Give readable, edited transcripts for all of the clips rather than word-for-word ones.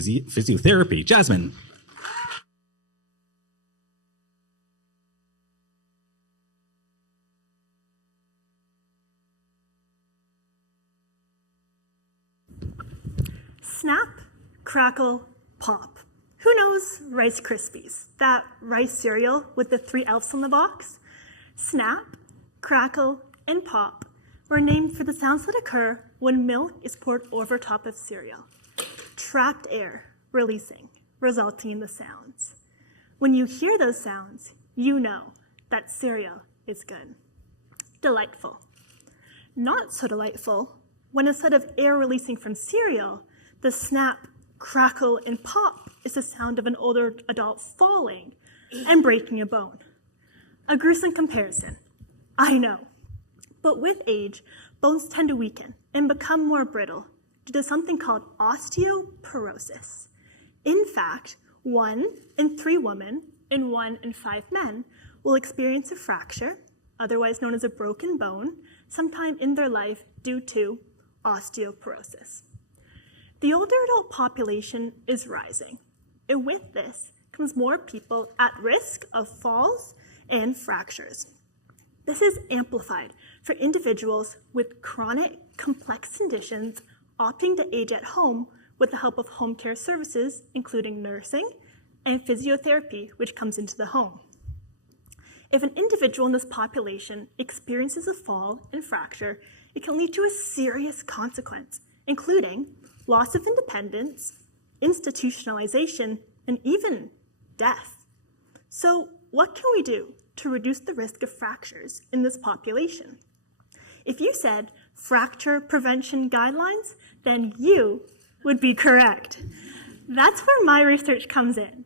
Physiotherapy. Jasmine. Snap, crackle, pop. Who knows Rice Krispies, that rice cereal with the 3 elves on the box? Snap, crackle, and pop were named for the sounds that occur when milk is poured over top of cereal. Trapped air releasing, resulting in the sounds. When you hear those sounds, you know that cereal is good. Delightful. Not so delightful when instead of air releasing from cereal, the snap, crackle, and pop is the sound of an older adult falling and breaking a bone. A gruesome comparison, I know. But with age, bones tend to weaken and become more brittle due to something called osteoporosis. In fact, 1 in 3 women and 1 in 5 men will experience a fracture, otherwise known as a broken bone, sometime in their life due to osteoporosis. The older adult population is rising, and with this comes more people at risk of falls and fractures. This is amplified for individuals with chronic, complex conditions opting to age at home with the help of home care services, including nursing and physiotherapy, which comes into the home. If an individual in this population experiences a fall and fracture, it can lead to a serious consequence, including loss of independence, institutionalization, and even death. So what can we do to reduce the risk of fractures in this population? If you said fracture prevention guidelines, then you would be correct. That's where my research comes in.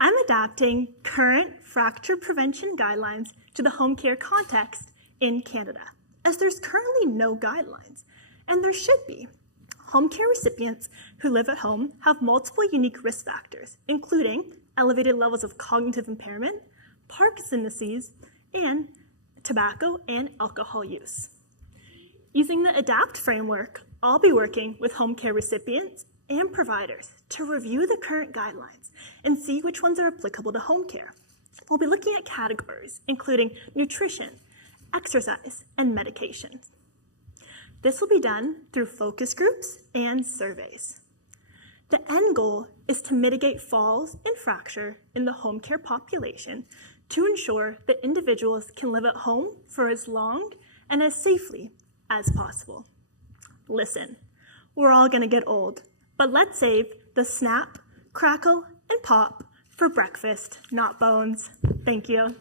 I'm adapting current fracture prevention guidelines to the home care context in Canada, as there's currently no guidelines, and there should be. Home care recipients who live at home have multiple unique risk factors, including elevated levels of cognitive impairment, Parkinson's disease, and tobacco and alcohol use. Using the ADAPT framework, I'll be working with home care recipients and providers to review the current guidelines and see which ones are applicable to home care. We'll be looking at categories, including nutrition, exercise, and medication. This will be done through focus groups and surveys. The end goal is to mitigate falls and fracture in the home care population to ensure that individuals can live at home for as long and as safely as possible. Listen, we're all gonna get old, but let's save the snap, crackle, and pop for breakfast, not bones. Thank you.